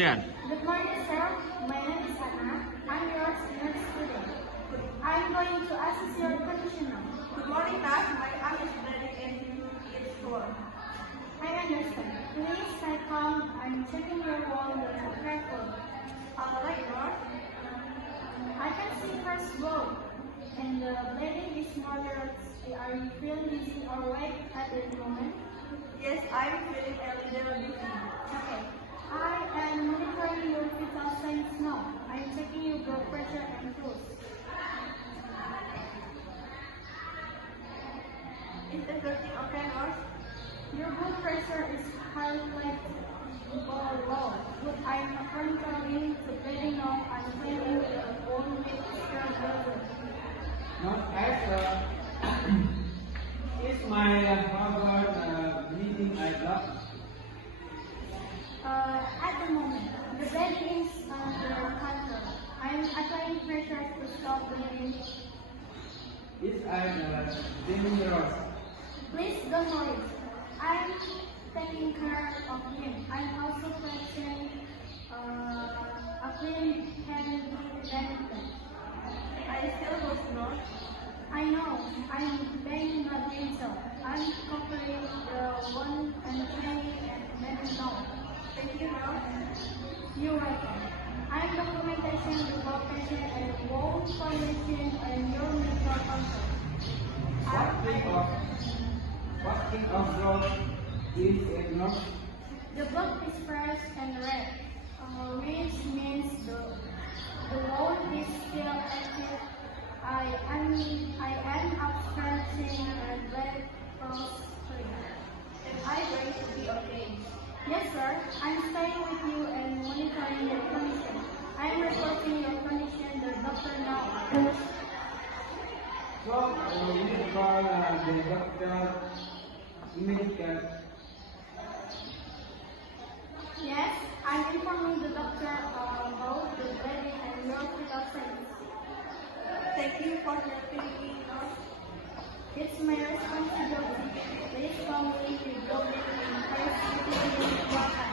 Action! Good morning, sir. My name is Anna. I'm your senior student. I'm going to assess your condition now. Good morning, class. My arm is bleeding and it's sore. I understand. Please stay calm. I'm checking your wound carefully. Alright, nurse. I can see first blood, and the bleeding is moderate. Are you feeling dizzy or weak at the moment? Yes, I'm feeling a little dizzy. Okay. I am monitoring your vital signs now. I'm checking your blood pressure and pulse. Is everything okay, nurse? Your blood pressure is currently low, but I'm monitoring the bleeding now and telling you the bone with strong blood. Not as is my heart bleeding I block? At the moment, the bleeding is under control. I'm applying pressure to stop bleeding. Is I dangerous? Please don't worry. I'm taking care of him. I'm also pressing a clean hand benefit. I still was nurse. I know. I'm being not gentle. I'm covering the one and trying and letting know. Thank you, nurse. You're welcome. I'm documentation the location and wound condition and your medical control. What kind of drug is it not? The blood is fresh and red, which means the wound is still active. I am abstracting and blood flows free. Am I going to be okay? Yes, sir. I'm staying with you and monitoring your condition. I'm reporting your condition to the doctor now. So you need to call the doctor immediately. Yes, I'm informing the doctor about the bleeding and your vital signs. Thank you for helping me, nurse. It's my responsibility. Please call me if you go in case you need